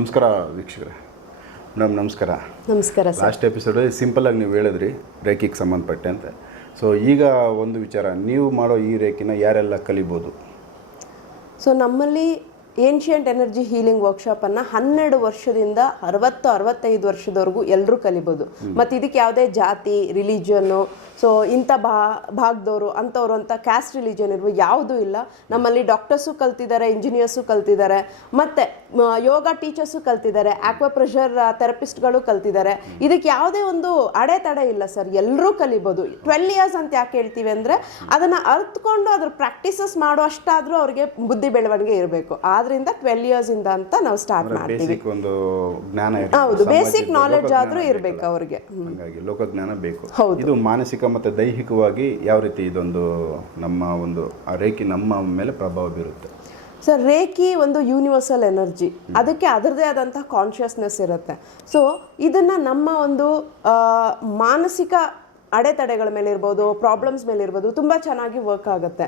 ನಮಸ್ಕಾರ ವೀಕ್ಷಕರೇ. ಮೇಡಮ್ ನಮಸ್ಕಾರ. ನಮಸ್ಕಾರ ಸರ್. ಲಾಸ್ಟ್ ಎಪಿಸೋಡಲ್ಲಿ ಸಿಂಪಲಾಗಿ ನೀವು ಹೇಳಿದ್ರಿ ರೇಖಿಗೆ ಸಂಬಂಧಪಟ್ಟಂತೆ ಸೊ ಈಗ ಒಂದು ವಿಚಾರ ನೀವು ಮಾಡೋ ಈ ರೇಖಿನ ಯಾರೆಲ್ಲ ಕಲಿಬೋದು? ಸೊ ನಮ್ಮಲ್ಲಿ ಏನ್ಷಿಯಂಟ್ ಎನರ್ಜಿ ಹೀಲಿಂಗ್ ವರ್ಕ್ಶಾಪನ್ನು ಹನ್ನೆರಡು ವರ್ಷದಿಂದ ಅರವತ್ತು ಅರವತ್ತೈದು ವರ್ಷದವರೆಗೂ ಎಲ್ಲರೂ ಕಲಿಬೋದು. ಮತ್ತು ಇದಕ್ಕೆ ಯಾವುದೇ ಜಾತಿ ರಿಲಿಜನ್ನು ಸೊ ಇಂಥ ಭಾ ಭಾಗದವರು ಅಂಥವ್ರು ಅಂತ ಕ್ಯಾಸ್ಟ್ ರಿಲಿಜನ್ ಇರುವ ಯಾವುದೂ ಇಲ್ಲ. ನಮ್ಮಲ್ಲಿ ಡಾಕ್ಟರ್ಸು ಕಲ್ತಿದ್ದಾರೆ ಇಂಜಿನಿಯರ್ಸು ಕಲ್ತಿದ್ದಾರೆ ಮತ್ತು ಯೋಗ ಟೀಚರ್ಸು ಕಲ್ತಿದ್ದಾರೆ ಆಕ್ವಾಪ್ರೆಷರ್ ಥೆರಪಿಸ್ಟ್ಗಳು ಕಲ್ತಿದ್ದಾರೆ. ಇದಕ್ಕೆ ಯಾವುದೇ ಒಂದು ಅಡೆತಡೆ ಇಲ್ಲ ಸರ್. ಎಲ್ಲರೂ ಕಲಿಬೋದು. ಟ್ವೆಲ್ ಇಯರ್ಸ್ ಅಂತ ಯಾಕೆ ಹೇಳ್ತೀವಿ ಅಂದರೆ ಅದನ್ನು ಅರ್ತ್ಕೊಂಡು ಅದ್ರ ಪ್ರಾಕ್ಟೀಸಸ್ ಮಾಡೋ ಅಷ್ಟಾದರೂ ಅವ್ರಿಗೆ ಬುದ್ಧಿ ಬೆಳವಣಿಗೆ ಇರಬೇಕು. ಆದ್ರಿಂದ ಟ್ವೆಲ್ ಇಯರ್ಸ್ ಇಂದ ಅಂತ ನಾವು ಸ್ಟಾರ್ಟ್ ಮಾಡ್ತೀವಿ. ಒಂದು ಜ್ಞಾನ. ಹೌದು ಬೇಸಿಕ್ ನಾಲೆಡ್ಜ್ ಆದರೂ ಇರಬೇಕು ಅವರಿಗೆ. ಲೋಕಜ್ಞಾನ ಬೇಕು. ಹೌದು. ಮಾನಸಿಕ ಮತ್ತು ದೈಹಿಕವಾಗಿ ಯಾವ ರೀತಿ ಇದೊಂದು ನಮ್ಮ ಒಂದು, ಆ ರೇಖೆ ನಮ್ಮ ಮೇಲೆ ಪ್ರಭಾವ ಬೀರುತ್ತೆ? ಸರ್ ರೇಖಿ ಒಂದು ಯೂನಿವರ್ಸಲ್ ಎನರ್ಜಿ ಅದಕ್ಕೆ ಅದರದೇ ಆದಂತಹ ಕಾನ್ಷಿಯಸ್ನೆಸ್ ಇರುತ್ತೆ. ಸೊ ಇದನ್ನ ನಮ್ಮ ಒಂದು ಮಾನಸಿಕ ಅಡೆತಡೆಗಳ ಮೇಲೆ ಇರ್ಬೋದು ಪ್ರಾಬ್ಲಮ್ಸ್ ಮೇಲೆ ಇರ್ಬೋದು, ತುಂಬ ಚೆನ್ನಾಗಿ ವರ್ಕ್ ಆಗುತ್ತೆ.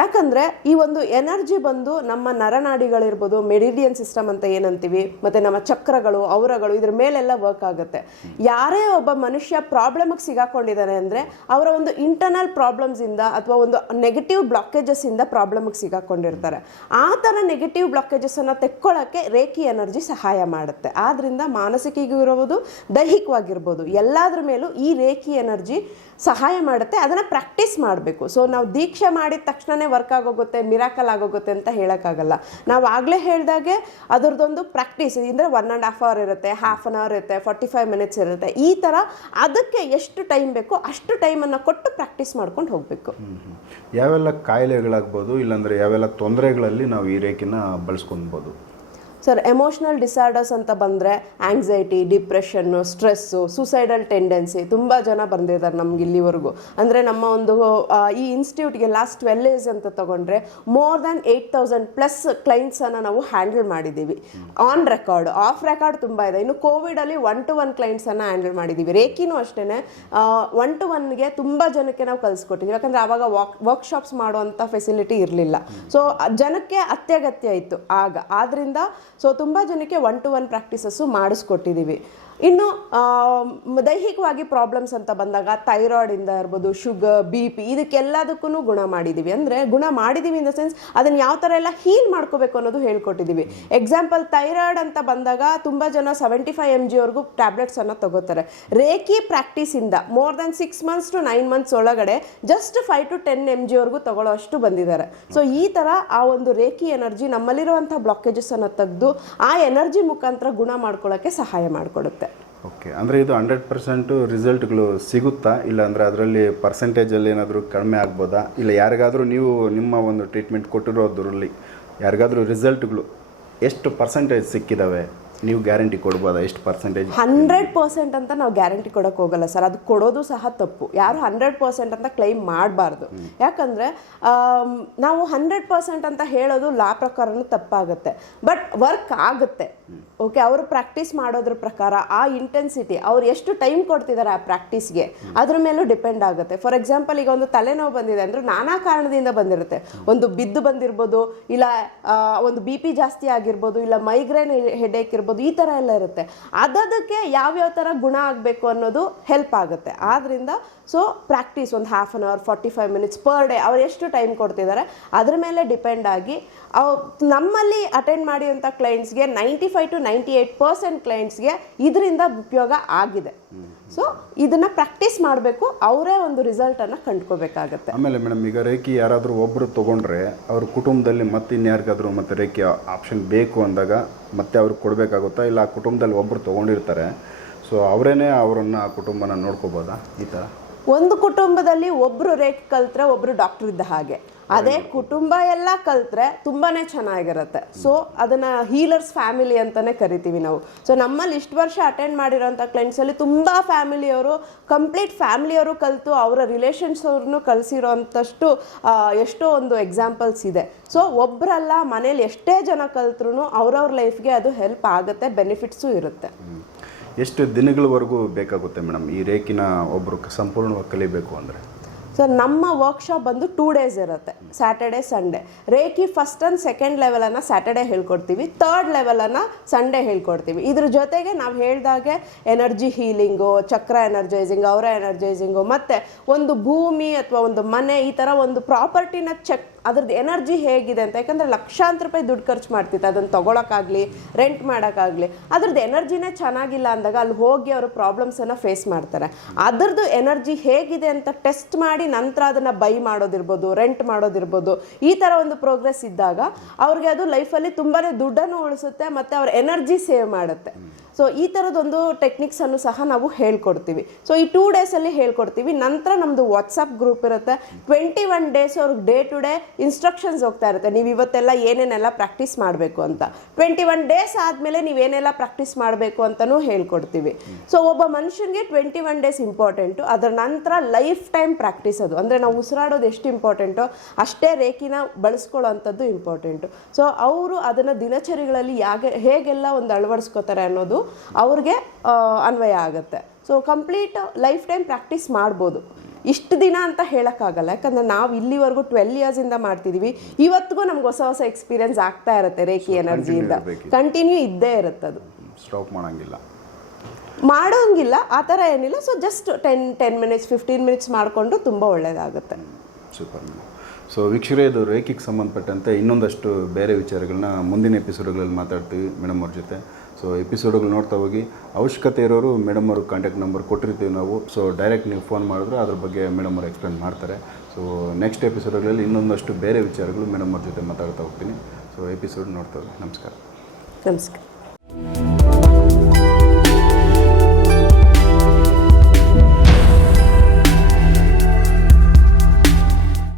ಯಾಕಂದರೆ ಈ ಒಂದು ಎನರ್ಜಿ ಬಂದು ನಮ್ಮ ನರನಾಡಿಗಳಿರ್ಬೋದು ಮೆಡಿಡಿಯನ್ ಸಿಸ್ಟಮ್ ಅಂತ ಏನಂತೀವಿ, ಮತ್ತು ನಮ್ಮ ಚಕ್ರಗಳು ಔರಗಳು ಇದ್ರ ಮೇಲೆಲ್ಲ ವರ್ಕ್ ಆಗುತ್ತೆ. ಯಾರೇ ಒಬ್ಬ ಮನುಷ್ಯ ಪ್ರಾಬ್ಲಮ್ಗೆ ಸಿಗಾಕೊಂಡಿದ್ದಾರೆ ಅಂದರೆ ಅವರ ಒಂದು ಇಂಟರ್ನಲ್ ಪ್ರಾಬ್ಲಮ್ಸಿಂದ ಅಥವಾ ಒಂದು ನೆಗೆಟಿವ್ ಬ್ಲಾಕೇಜಸ್ಸಿಂದ ಪ್ರಾಬ್ಲಮ್ಗೆ ಸಿಗಾಕೊಂಡಿರ್ತಾರೆ. ಆ ಥರ ನೆಗೆಟಿವ್ ಬ್ಲಾಕೇಜಸ್ಸನ್ನು ತೆಕ್ಕೊಳ್ಳೋಕ್ಕೆ ರೇಖಿ ಎನರ್ಜಿ ಸಹಾಯ ಮಾಡುತ್ತೆ. ಆದ್ದರಿಂದ ಮಾನಸಿಕಿಗೂ ಇರಬಹುದು ದೈಹಿಕವಾಗಿರ್ಬೋದು, ಎಲ್ಲದ್ರ ಮೇಲೂ ಈ ರೇಖಿ ಎನರ್ಜಿ ಸಹಾಯ ಮಾಡುತ್ತೆ, ಅದನ್ನು ಪ್ರಾಕ್ಟೀಸ್ ಮಾಡಬೇಕು. ಸೊ ನಾವು ದೀಕ್ಷೆ ಮಾಡಿದ ತಕ್ಷಣವೇ ವರ್ಕ್ ಆಗೋಗುತ್ತೆ ಮಿರಾಕಲ್ ಆಗೋಗುತ್ತೆ ಅಂತ ಹೇಳೋಕ್ಕಾಗಲ್ಲ. ನಾವು ಆಗಲೇ ಹೇಳಿದಾಗೆ ಅದರದ್ದೊಂದು ಪ್ರಾಕ್ಟೀಸ್ ಅಂದರೆ ಒನ್ ಆ್ಯಂಡ್ ಹಾಫ್ ಅವರ್ ಇರುತ್ತೆ ಹಾಫ್ ಅನ್ ಅವರ್ ಇರುತ್ತೆ ಫಾರ್ಟಿ ಫೈವ್ ಮಿನಿಟ್ಸ್ ಇರುತ್ತೆ. ಈ ಥರ ಅದಕ್ಕೆ ಎಷ್ಟು ಟೈಮ್ ಬೇಕೋ ಅಷ್ಟು ಟೈಮನ್ನು ಕೊಟ್ಟು ಪ್ರಾಕ್ಟೀಸ್ ಮಾಡ್ಕೊಂಡು ಹೋಗಬೇಕು. ಯಾವೆಲ್ಲ ಕಾಯಿಲೆಗಳಾಗ್ಬೋದು, ಇಲ್ಲಾಂದರೆ ಯಾವೆಲ್ಲ ತೊಂದರೆಗಳಲ್ಲಿ ನಾವು ಈ ರೇಖೆನ ಬಳಸ್ಕೊಬೋದು ಸರ್ ಎಮೋಷ್ನಲ್ ಡಿಸಾರ್ಡರ್ಸ್ ಅಂತ ಬಂದರೆ anxiety depression stress suicidal tendency ತುಂಬ ಜನ ಬಂದಿದ್ದಾರೆ ನಮ್ಗೆ ಇಲ್ಲಿವರೆಗೂ. ಅಂದರೆ ನಮ್ಮ ಒಂದು ಈ ಇನ್ಸ್ಟಿಟ್ಯೂಟ್ಗೆ ಲಾಸ್ಟ್ ಟ್ವೆಲ್ ಏಸ್ ಅಂತ ತೊಗೊಂಡ್ರೆ more than eight thousand plus ಕ್ಲೈಂಟ್ಸನ್ನು ನಾವು ಹ್ಯಾಂಡಲ್ ಮಾಡಿದ್ದೀವಿ. ಆನ್ ರೆಕಾರ್ಡ್ ಆಫ್ ರೆಕಾರ್ಡ್ ತುಂಬ ಇದೆ. ಇನ್ನು ಕೋವಿಡಲ್ಲಿ ಒನ್ ಟು ಒನ್ ಕ್ಲೈಂಟ್ಸನ್ನು ಹ್ಯಾಂಡಲ್ ಮಾಡಿದ್ದೀವಿ. ರೇಖಿನೂ ಅಷ್ಟೇ ಒನ್ ಟು ಒನ್ಗೆ ತುಂಬ ಜನಕ್ಕೆ ನಾವು ಕಲಿಸ್ಕೊಟ್ಟಿದ್ವಿ ಯಾಕಂದರೆ ಆವಾಗ ವಾಕ್ ವರ್ಕ್ಶಾಪ್ಸ್ ಮಾಡುವಂಥ ಫೆಸಿಲಿಟಿ ಇರಲಿಲ್ಲ. ಸೊ ಜನಕ್ಕೆ ಅತ್ಯಗತ್ಯ ಇತ್ತು ಆಗ. ಆದ್ದರಿಂದ ಸೊ ತುಂಬ ಜನಕ್ಕೆ ಒನ್ ಟು ಒನ್ ಪ್ರಾಕ್ಟೀಸಸ್ಸು ಮಾಡಿಸ್ಕೊಟ್ಟಿದ್ದೀವಿ ಇನ್ನು ದೈಹಿಕವಾಗಿ ಪ್ರಾಬ್ಲಮ್ಸ್ ಅಂತ ಬಂದಾಗ ಥೈರಾಯ್ಡಿಂದ ಇರ್ಬೋದು ಶುಗರ್ ಬಿ ಪಿ ಇದಕ್ಕೆಲ್ಲದಕ್ಕೂ ಗುಣ ಮಾಡಿದ್ದೀವಿ ಅಂದರೆ ಗುಣ ಮಾಡಿದ್ದೀವಿ ಇನ್ ದ ಸೆನ್ಸ್ ಅದನ್ನು ಯಾವ ಥರ ಎಲ್ಲ ಹೀಲ್ ಮಾಡ್ಕೋಬೇಕು ಅನ್ನೋದು ಹೇಳ್ಕೊಟ್ಟಿದ್ದೀವಿ ಎಕ್ಸಾಂಪಲ್ ಥೈರಾಯ್ಡ್ ಅಂತ ಬಂದಾಗ ತುಂಬ ಜನ ಸೆವೆಂಟಿ ಫೈವ್ ಎಂ ಜಿವರೆಗೂ ಟ್ಯಾಬ್ಲೆಟ್ಸನ್ನು ತಗೋತಾರೆ. Reiki ಪ್ರಾಕ್ಟೀಸಿಂದ more than six months to nine months ಒಳಗಡೆ just five to ten M ಜಿವರೆಗೂ ತಗೊಳ್ಳೋ ಅಷ್ಟು ಬಂದಿದ್ದಾರೆ. ಸೊ ಈ ಥರ ಆ ಒಂದು ರೇಖಿ ಎನರ್ಜಿ ನಮ್ಮಲ್ಲಿರುವಂಥ ಬ್ಲಾಕೇಜಸನ್ನು ತೆಗೆದು ಆ ಎನರ್ಜಿ ಮುಖಾಂತರ ಗುಣ ಮಾಡ್ಕೊಳ್ಳೋಕ್ಕೆ ಸಹಾಯ ಮಾಡಿಕೊಡುತ್ತೆ. ಓಕೆ ಅಂದರೆ ಇದು ಹಂಡ್ರೆಡ್ ಪರ್ಸೆಂಟು ರಿಸಲ್ಟ್ಗಳು ಸಿಗುತ್ತಾ? ಇಲ್ಲ ಅಂದರೆ ಅದರಲ್ಲಿ ಪರ್ಸೆಂಟೇಜಲ್ಲಿ ಏನಾದರೂ ಕಡಿಮೆ ಆಗ್ಬೋದಾ? ಇಲ್ಲ ಯಾರಿಗಾದರೂ ನೀವು ನಿಮ್ಮ ಒಂದು ಟ್ರೀಟ್ಮೆಂಟ್ ಕೊಟ್ಟಿರೋದ್ರಲ್ಲಿ ಯಾರಿಗಾದರೂ ರಿಸಲ್ಟ್ಗಳು ಎಷ್ಟು ಪರ್ಸೆಂಟೇಜ್ ಸಿಕ್ಕಿದಾವೆ? ನೀವು ಗ್ಯಾರಂಟಿ ಕೊಡ್ಬೋದಾ? ಎಷ್ಟು ಪರ್ಸೆಂಟೇಜ್ ಹಂಡ್ರೆಡ್ ಪರ್ಸೆಂಟ್ ಅಂತ ನಾವು ಗ್ಯಾರಂಟಿ ಕೊಡೋಕೆ ಹೋಗಲ್ಲ ಸರ್. ಅದು ಕೊಡೋದು ಸಹ ತಪ್ಪು. ಯಾರು ಹಂಡ್ರೆಡ್ ಪರ್ಸೆಂಟ್ ಅಂತ ಕ್ಲೈಮ್ ಮಾಡಬಾರ್ದು. ಯಾಕಂದರೆ ನಾವು ಹಂಡ್ರೆಡ್ ಪರ್ಸೆಂಟ್ ಅಂತ ಹೇಳೋದು ಲಾ ಪ್ರಕಾರನೂ ತಪ್ಪಾಗುತ್ತೆ. ಬಟ್ ವರ್ಕ್ ಆಗುತ್ತೆ. ಓಕೆ ಅವರು ಪ್ರಾಕ್ಟೀಸ್ ಮಾಡೋದ್ರ ಪ್ರಕಾರ ಆ ಇಂಟೆನ್ಸಿಟಿ ಅವ್ರು ಎಷ್ಟು ಟೈಮ್ ಕೊಡ್ತಿದ್ದಾರೆ ಆ ಪ್ರಾಕ್ಟೀಸ್ಗೆ ಅದ್ರ ಮೇಲೂ ಡಿಪೆಂಡ್ ಆಗುತ್ತೆ. ಫಾರ್ ಎಕ್ಸಾಂಪಲ್ ಈಗ ಒಂದು ತಲೆನೋವು ಬಂದಿದೆ ಅಂದ್ರೆ ನಾನಾ ಕಾರಣದಿಂದ ಬಂದಿರುತ್ತೆ. ಒಂದು ಬಿದ್ದು ಬಂದಿರ್ಬೋದು ಇಲ್ಲ ಒಂದು ಬಿ ಪಿ ಜಾಸ್ತಿ ಆಗಿರ್ಬೋದು ಇಲ್ಲ ಮೈಗ್ರೇನ್ ಹೆಡೇಕ್ ಇರ್ಬೋದು ಈ ಥರ ಎಲ್ಲ ಇರುತ್ತೆ. ಅದಕ್ಕೆ ಯಾವ್ಯಾವ ಥರ ಗುಣ ಆಗಬೇಕು ಅನ್ನೋದು ಹೆಲ್ಪ್ ಆಗುತ್ತೆ. ಆದ್ದರಿಂದ ಸೊ ಪ್ರಾಕ್ಟೀಸ್ ಒಂದು half an hour forty five minutes per day ಅವ್ರು ಎಷ್ಟು ಟೈಮ್ ಕೊಡ್ತಿದ್ದಾರೆ ಅದ್ರ ಮೇಲೆ ಡಿಪೆಂಡ್ ಆಗಿ ನಮ್ಮಲ್ಲಿ ಅಟೆಂಡ್ ಮಾಡಿದಂಥ ಕ್ಲೈಂಟ್ಸ್ಗೆ ninety five to ninety eight percent ಕ್ಲೈಂಟ್ಸ್ಗೆ ಇದರಿಂದ ಉಪಯೋಗ ಆಗಿದೆ. ಸೊ ಇದನ್ನ ಪ್ರಾಕ್ಟೀಸ್ ಮಾಡಬೇಕು, ಅವರೇ ಒಂದು ರಿಸಲ್ಟನ್ನು ಕಂಡ್ಕೋಬೇಕಾಗತ್ತೆ. ಆಮೇಲೆ ಮೇಡಮ್ ಈಗ ರೇಖಿ ಯಾರಾದರೂ ಒಬ್ಬರು ತೊಗೊಂಡ್ರೆ, ಅವ್ರ ಕುಟುಂಬದಲ್ಲಿ ಮತ್ತೆ ಇನ್ಯಾರಿಗಾದರೂ ಮತ್ತೆ ರೇಖಿ ಆಪ್ಷನ್ ಬೇಕು ಅಂದಾಗ ಮತ್ತೆ ಅವ್ರಿಗೆ ಕೊಡಬೇಕಾಗುತ್ತಾ ಇಲ್ಲ ಆ ಕುಟುಂಬದಲ್ಲಿ ಒಬ್ಬರು ತೊಗೊಂಡಿರ್ತಾರೆ. ಸೊ ಅವರೇನೇ ಅವರನ್ನು ಆ ಕುಟುಂಬನ ನೋಡ್ಕೋಬೋದಾ? ಈ ಥರ ಒಂದು ಕುಟುಂಬದಲ್ಲಿ ಒಬ್ರು ರೇಟ್ ಕಲ್ತ್ರೆ ಒಬ್ರು ಡಾಕ್ಟರ್ ಇದ್ದ ಹಾಗೆ. ಅದೇ ಕುಟುಂಬ ಎಲ್ಲ ಕಲ್ತ್ರೆ ತುಂಬಾನೇ ಚೆನ್ನಾಗಿರುತ್ತೆ. ಸೊ ಅದನ್ನ ಹೀಲರ್ಸ್ ಫ್ಯಾಮಿಲಿ ಅಂತಾನೆ ಕರಿತೀವಿ ನಾವು. ಸೊ ನಮ್ಮಲ್ಲಿ ಇಷ್ಟು ವರ್ಷ ಅಟೆಂಡ್ ಮಾಡಿರೋಂಥ ಕ್ಲೈಂಟ್ಸಲ್ಲಿ ತುಂಬಾ ಫ್ಯಾಮಿಲಿಯವರು ಕಂಪ್ಲೀಟ್ ಫ್ಯಾಮಿಲಿಯವರು ಕಲಿತು ಅವರ ರಿಲೇಷನ್ಸ್ ಅವ್ರನ್ನು ಕಲಿಸಿರೋಂಥಷ್ಟು ಎಷ್ಟೋ ಒಂದು ಎಕ್ಸಾಂಪಲ್ಸ್ ಇದೆ. ಸೊ ಒಬ್ಬರಲ್ಲ ಮನೇಲಿ ಎಷ್ಟೇ ಜನ ಕಲ್ತ್ರು ಅವ್ರವ್ರ ಲೈಫ್ಗೆ ಅದು ಹೆಲ್ಪ್ ಆಗುತ್ತೆ ಬೆನಿಫಿಟ್ಸು ಇರುತ್ತೆ. ಎಷ್ಟು ದಿನಗಳವರೆಗೂ ಬೇಕಾಗುತ್ತೆ ಮೇಡಮ್? ಈ ರೇಖಿನ ಒಬ್ಬರು ಸಂಪೂರ್ಣವಾಗಿ ಕಲಿಬೇಕು ಅಂದರೆ? ಸರ್ ನಮ್ಮ ವರ್ಕ್ಶಾಪ್ ಬಂದು ಟೂ ಡೇಸ್ ಇರುತ್ತೆ. Saturday Sunday reiki first and second ಲೆವೆಲನ್ನು Saturday ಹೇಳ್ಕೊಡ್ತೀವಿ. ತರ್ಡ್ ಲೆವೆಲನ್ನು ಸಂಡೇ ಹೇಳ್ಕೊಡ್ತೀವಿ. ಇದ್ರ ಜೊತೆಗೆ ನಾವು ಹೇಳಿದಾಗೆ ಎನರ್ಜಿ ಹೀಲಿಂಗು ಚಕ್ರ ಎನರ್ಜೈಸಿಂಗ್ ಅವರ ಎನರ್ಜೈಸಿಂಗು ಮತ್ತು ಒಂದು ಭೂಮಿ ಅಥವಾ ಒಂದು ಮನೆ ಈ ಥರ ಒಂದು ಪ್ರಾಪರ್ಟಿನ ಚೆಕ್ ಅದ್ರದ್ದು ಎನರ್ಜಿ ಹೇಗಿದೆ ಅಂತ. ಯಾಕಂದರೆ ಲಕ್ಷಾಂತರ ರೂಪಾಯಿ ದುಡ್ಡು ಖರ್ಚು ಮಾಡ್ತಿತ್ತು. ಅದನ್ನು ತೊಗೊಳಕ್ಕಾಗಲಿ ರೆಂಟ್ ಮಾಡೋಕ್ಕಾಗ್ಲಿ. ಅದ್ರದ್ದು ಎನರ್ಜಿನೇ ಚೆನ್ನಾಗಿಲ್ಲ ಅಂದಾಗ ಅಲ್ಲಿ ಹೋಗಿ ಅವರು ಪ್ರಾಬ್ಲಮ್ಸನ್ನು ಫೇಸ್ ಮಾಡ್ತಾರೆ. ಅದರದ್ದು ಎನರ್ಜಿ ಹೇಗಿದೆ ಅಂತ ಟೆಸ್ಟ್ ಮಾಡಿ ನಂತರ ಅದನ್ನು ಬೈ ಮಾಡೋದಿರ್ಬೋದು ರೆಂಟ್ ಮಾಡೋದಿರ್ಬೋದು, ಈ ಥರ ಒಂದು ಪ್ರೋಗ್ರೆಸ್ ಇದ್ದಾಗ ಅವ್ರಿಗೆ ಅದು ಲೈಫಲ್ಲಿ ತುಂಬಾ ದುಡ್ಡನ್ನು ಉಳಿಸುತ್ತೆ ಮತ್ತು ಅವ್ರ ಎನರ್ಜಿ ಸೇವ್ ಮಾಡುತ್ತೆ. ಸೊ ಈ ಥರದೊಂದು ಟೆಕ್ನಿಕ್ಸ್ ಅನ್ನು ಸಹ ನಾವು ಹೇಳ್ಕೊಡ್ತೀವಿ. ಸೊ ಈ ಟೂ ಡೇಸಲ್ಲಿ ಹೇಳ್ಕೊಡ್ತೀವಿ. ನಂತರ ನಮ್ಮದು ವಾಟ್ಸಪ್ ಗ್ರೂಪ್ ಇರುತ್ತೆ. ಟ್ವೆಂಟಿ ಒನ್ ಡೇಸ್ ಅವ್ರಿಗೆ ಡೇ ಟು ಡೇ ಇನ್ಸ್ಟ್ರಕ್ಷನ್ಸ್ ಹೋಗ್ತಾ ಇರುತ್ತೆ. ನೀವು ಇವತ್ತೆಲ್ಲ ಏನೇನೆಲ್ಲ ಪ್ರಾಕ್ಟೀಸ್ ಮಾಡಬೇಕು ಅಂತ. ಟ್ವೆಂಟಿ ಒನ್ ಡೇಸ್ ಆದಮೇಲೆ ನೀವೇನೆಲ್ಲ ಪ್ರಾಕ್ಟೀಸ್ ಮಾಡಬೇಕು ಅಂತಲೂ ಹೇಳ್ಕೊಡ್ತೀವಿ. ಸೊ ಒಬ್ಬ ಮನುಷ್ಯನಿಗೆ ಟ್ವೆಂಟಿ ಒನ್ ಡೇಸ್ ಇಂಪಾರ್ಟೆಂಟು ಅದರ ನಂತರ ಲೈಫ್ ಟೈಮ್ ಪ್ರಾಕ್ಟೀಸ್ ಅದು. ಅಂದರೆ ನಾವು ಉಸಿರಾಡೋದು ಎಷ್ಟು ಇಂಪಾರ್ಟೆಂಟೋ ಅಷ್ಟೇ ರೇಖಿನ ಬಳಸ್ಕೊಳ್ಳೋ ಅಂಥದ್ದು ಇಂಪಾರ್ಟೆಂಟು ಸೊ ಅವರು ಅದನ್ನು ದಿನಚರಿಗಳಲ್ಲಿ ಯಾಗೆ, ಹೇಗೆಲ್ಲ ಒಂದು ಅಳವಡಿಸ್ಕೋತಾರೆ ಅನ್ನೋದು ಅವ್ರಿಗೆ ಅನ್ವಯ ಆಗುತ್ತೆ. So complete lifetime practice ಮಾಡ್ಬೋದು. ಇಷ್ಟು ದಿನ ಅಂತ ಹೇಳೋಕ್ಕಾಗಲ್ಲ. ಯಾಕಂದರೆ ನಾವು ಇಲ್ಲಿವರೆಗೂ ಟ್ವೆಲ್ ಇಯರ್ಸಿಂದ ಮಾಡ್ತಿದ್ದೀವಿ ಇವತ್ತಿಗೂ ನಮ್ಗೆ ಹೊಸ ಹೊಸ ಎಕ್ಸ್ಪೀರಿಯನ್ಸ್ ಆಗ್ತಾ ಇರುತ್ತೆ ರೇಖಿ ಎನರ್ಜಿಯಿಂದ ಕಂಟಿನ್ಯೂ ಇದ್ದೇ ಇರುತ್ತೆ ಅದು. ಸ್ಟಾಪ್ ಮಾಡೋಂಗಿಲ್ಲ. ಮಾಡೋಂಗಿಲ್ಲ ಆ ಥರ ಏನಿಲ್ಲ. So just ten ten minutes fifteen minutes ಮಾಡಿಕೊಂಡು ತುಂಬ ಒಳ್ಳೆಯದಾಗುತ್ತೆ ಸೂಪರ್ ಸೊ ವೀಕ್ಷಕರೇ ಇದು ರೇಖಿಗೆ ಸಂಬಂಧಪಟ್ಟಂತೆ ಇನ್ನೊಂದಷ್ಟು ಬೇರೆ ವಿಚಾರಗಳನ್ನ ಮುಂದಿನ ಎಪಿಸೋಡ್ಗಳಲ್ಲಿ ಮಾತಾಡ್ತೀವಿ ಮೇಡಮ್ ಅವ್ರ ಜೊತೆ. ಸೊ ಎಪಿಸೋಡ್ಗಳು ನೋಡ್ತಾ ಹೋಗಿ, ಅವಶ್ಯಕತೆ ಇರೋರು ಮೇಡಮ್ ಅವ್ರಿಗೆ ಕಾಂಟ್ಯಾಕ್ಟ್ ನಂಬರ್ ಕೊಟ್ಟಿರ್ತೀವಿ ನಾವು. ಸೊ ಡೈರೆಕ್ಟ್ ನೀವು ಫೋನ್ ಮಾಡಿದ್ರೆ ಅದ್ರ ಬಗ್ಗೆ ಮೇಡಮ್ ಅವರು ಎಕ್ಸ್ಪ್ಲೇನ್ ಮಾಡ್ತಾರೆ. ಸೊ ನೆಕ್ಸ್ಟ್ ಎಪಿಸೋಡ್ಗಳಲ್ಲಿ ಇನ್ನೊಂದಷ್ಟು ಬೇರೆ ವಿಚಾರಗಳು ಮೇಡಮ್ ಅವ್ರ ಜೊತೆ ಮಾತಾಡ್ತಾ ಹೋಗ್ತೀನಿ. ಸೊ ಎಪಿಸೋಡ್ ನೋಡ್ತಾ ಹೋಗಿ. ನಮಸ್ಕಾರ. ನಮಸ್ಕಾರ.